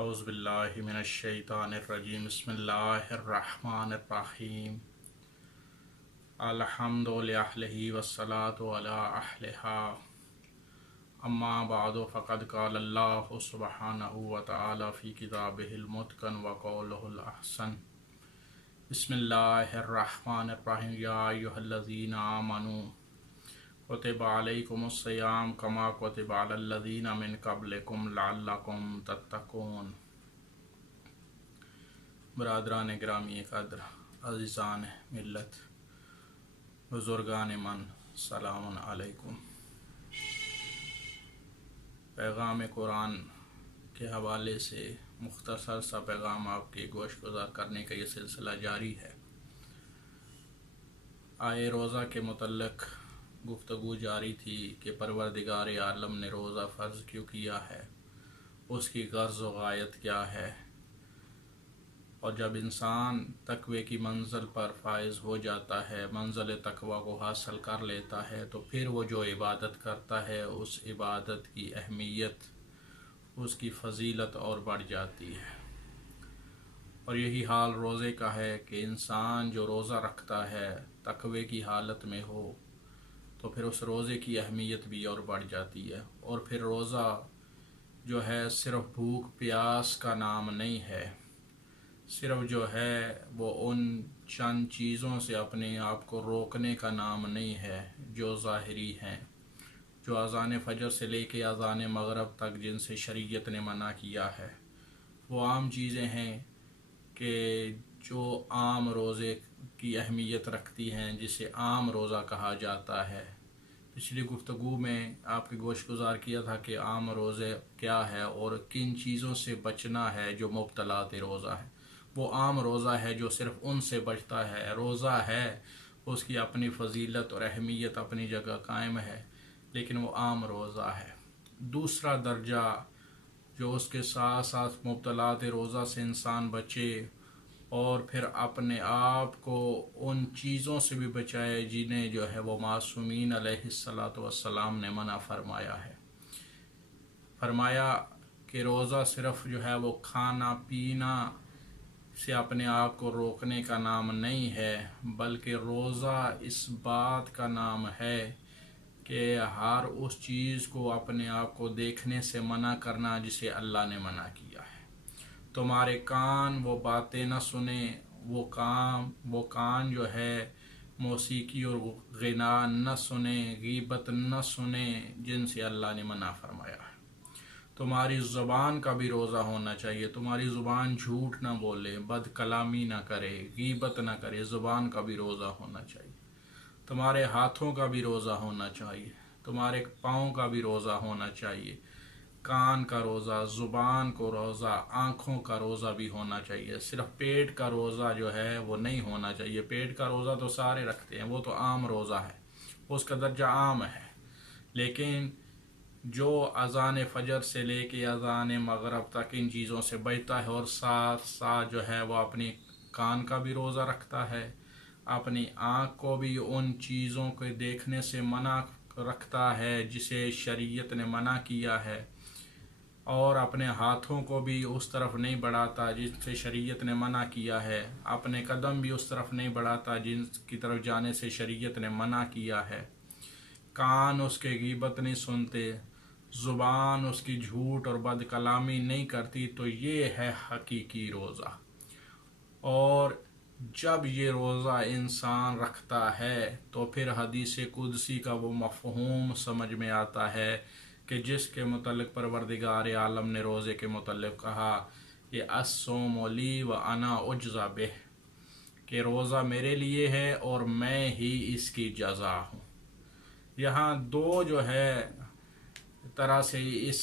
اعوذ باللہ من الشیطان الرجیم بسم اللہ الرحمن الرحیم الحمد للہ والصلاة علی اہلہا اما بعد فقد قال اللہ سبحانہ وتعالی فی کتابہ المتقن وقولہ الاحسن بسم اللہ الرحمن الرحیم یا ایھا الذین آمنوا کتب علیکم الصیام کما کتب علی الذین من قبلکم لعلکم تتقون۔ برادران گرامی قدر، عزیزان ملت، بزرگان من، سلام علیکم۔ پیغام قرآن کے حوالے سے مختصر سا پیغام آپ کے گوش گزار کرنے کا یہ سلسلہ جاری ہے۔ آئے روزہ کے متعلق گفتگو جاری تھی کہ پروردگار عالم نے روزہ فرض کیوں کیا ہے، اس کی غرض و غایت کیا ہے، اور جب انسان تقوی کی منزل پر فائز ہو جاتا ہے، منزل تقوی کو حاصل کر لیتا ہے، تو پھر وہ جو عبادت کرتا ہے اس عبادت کی اہمیت، اس کی فضیلت اور بڑھ جاتی ہے۔ اور یہی حال روزے کا ہے کہ انسان جو روزہ رکھتا ہے تقوی کی حالت میں ہو تو پھر اس روزے کی اہمیت بھی اور بڑھ جاتی ہے۔ اور پھر روزہ جو ہے صرف بھوک پیاس کا نام نہیں ہے، صرف جو ہے وہ ان چند چیزوں سے اپنے آپ کو روکنے کا نام نہیں ہے جو ظاہری ہیں، جو اذان فجر سے لے کے اذان مغرب تک جن سے شریعت نے منع کیا ہے۔ وہ عام چیزیں ہیں کہ جو عام روزے کی اہمیت رکھتی ہیں، جسے عام روزہ کہا جاتا ہے۔ پچھلی گفتگو میں آپ کے گوش گزار کیا تھا کہ عام روزے کیا ہے اور کن چیزوں سے بچنا ہے جو مبطلات روزہ ہے۔ وہ عام روزہ ہے جو صرف ان سے بچتا ہے۔ روزہ ہے، اس کی اپنی فضیلت اور اہمیت اپنی جگہ قائم ہے، لیکن وہ عام روزہ ہے۔ دوسرا درجہ جو اس کے ساتھ ساتھ مبطلات روزہ سے انسان بچے اور پھر اپنے آپ کو ان چیزوں سے بھی بچائے جنہیں جو ہے وہ معصومین علیہ السلام نے منع فرمایا ہے۔ فرمایا کہ روزہ صرف جو ہے وہ کھانا پینا سے اپنے آپ کو روکنے کا نام نہیں ہے، بلکہ روزہ اس بات کا نام ہے کہ ہر اس چیز کو اپنے آپ کو دیکھنے سے منع کرنا جسے اللہ نے منع کیا ہے۔ تمہارے کان وہ باتیں نہ سنیں، وہ کان جو ہے موسیقی اور غنا نہ سنیں، غیبت نہ سنیں جن سے اللہ نے منع فرمایا ہے۔ تمہاری زبان کا بھی روزہ ہونا چاہیے، تمہاری زبان جھوٹ نہ بولے، بد کلامی نہ کرے، غیبت نہ کرے، زبان کا بھی روزہ ہونا چاہیے۔ تمہارے ہاتھوں کا بھی روزہ ہونا چاہیے، تمہارے پاؤں کا بھی روزہ ہونا چاہیے، کان کا روزہ، زبان کو روزہ، آنکھوں کا روزہ بھی ہونا چاہیے۔ صرف پیٹ کا روزہ جو ہے وہ نہیں ہونا چاہیے۔ پیٹ کا روزہ تو سارے رکھتے ہیں، وہ تو عام روزہ ہے، اس کا درجہ عام ہے۔ لیکن جو اذان فجر سے لے کے اذان مغرب تک ان چیزوں سے بچتا ہے اور ساتھ ساتھ جو ہے وہ اپنی کان کا بھی روزہ رکھتا ہے، اپنی آنکھ کو بھی ان چیزوں کو دیکھنے سے منع رکھتا ہے جسے شریعت نے منع کیا ہے، اور اپنے ہاتھوں کو بھی اس طرف نہیں بڑھاتا جس سے شریعت نے منع کیا ہے، اپنے قدم بھی اس طرف نہیں بڑھاتا جن کی طرف جانے سے شریعت نے منع کیا ہے، کان اس کے غیبت نہیں سنتے، زبان اس کی جھوٹ اور بد کلامی نہیں کرتی، تو یہ ہے حقیقی روزہ۔ اور جب یہ روزہ انسان رکھتا ہے تو پھر حدیث قدسی کا وہ مفہوم سمجھ میں آتا ہے کہ جس کے متعلق پروردگار عالم نے روزے کے متعلق کہا یہ الصوم لی وانا اجزی بہ، کہ روزہ میرے لیے ہے اور میں ہی اس کی جزا ہوں۔ یہاں دو جو ہے طرح سے اس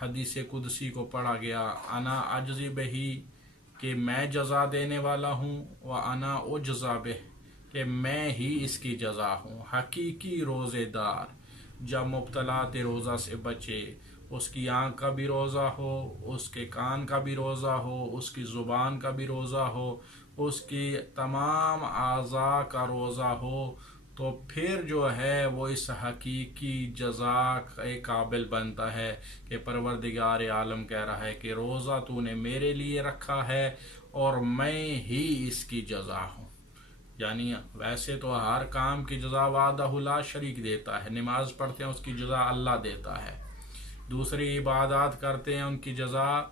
حدیث قدسی کو پڑھا گیا، انا اجزی بہی کہ میں جزا دینے والا ہوں، وانا اجزی بہ کہ میں ہی اس کی جزا ہوں۔ حقیقی روزے دار جب مبطلات روزہ سے بچے، اس کی آنکھ کا بھی روزہ ہو، اس کے کان کا بھی روزہ ہو، اس کی زبان کا بھی روزہ ہو، اس کی تمام اعضاء کا روزہ ہو، تو پھر جو ہے وہ اس حقیقی جزا کے قابل بنتا ہے کہ پروردگار عالم کہہ رہا ہے کہ روزہ تو نے میرے لیے رکھا ہے اور میں ہی اس کی جزا ہوں. یعنی ویسے تو ہر کام کی جزا وحدہ لا شریک دیتا ہے، نماز پڑھتے ہیں اس کی جزا اللہ دیتا ہے، دوسری عبادات کرتے ہیں ان کی جزا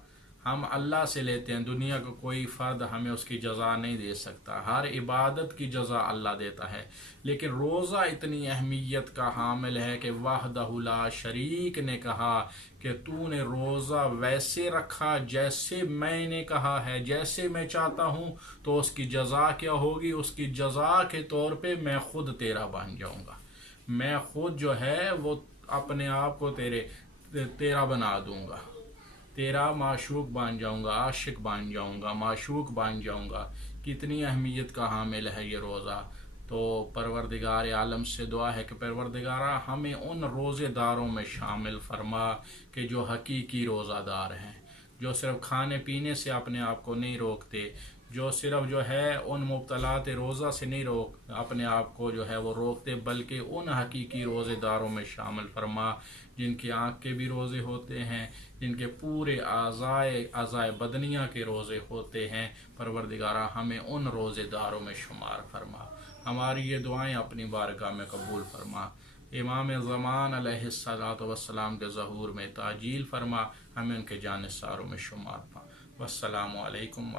ہم اللہ سے لیتے ہیں، دنیا کا کوئی فرد ہمیں اس کی جزا نہیں دے سکتا، ہر عبادت کی جزا اللہ دیتا ہے. لیکن روزہ اتنی اہمیت کا حامل ہے کہ وحدہ لا شریک نے کہا کہ تو نے روزہ ویسے رکھا جیسے میں نے کہا ہے، جیسے میں چاہتا ہوں، تو اس کی جزا کیا ہوگی؟ اس کی جزا کے طور پہ میں خود تیرا بن جاؤں گا، میں خود جو ہے وہ اپنے آپ کو تیرا بنا دوں گا، تیرا معشوق بن جاؤں گا، عاشق بن جاؤں گا، معشوق بن جاؤں گا. کتنی اہمیت کا حامل ہے یہ روزہ. تو پروردگار عالم سے دعا ہے کہ پروردگارہ ہمیں ان روزے داروں میں شامل فرما کہ جو حقیقی روزہ دار ہیں، جو صرف کھانے پینے سے اپنے آپ کو نہیں روکتے، جو صرف جو ہے ان مبتلات روزہ سے نہیں اپنے آپ کو جو ہے وہ روکتے، بلکہ ان حقیقی روزے داروں میں شامل فرما جن کی آنکھ کے بھی روزے ہوتے ہیں، جن کے پورے اعضائے بدنیہ کے روزے ہوتے ہیں. پروردگارہ ہمیں ان روزے داروں میں شمار فرما، ہماری یہ دعائیں اپنی بارگاہ میں قبول فرما. امام زمان علیہ السلام کے ظہور میں تعجیل فرما، ہمیں ان کے جانثاروں میں شمار فرما. والسلام علیکم.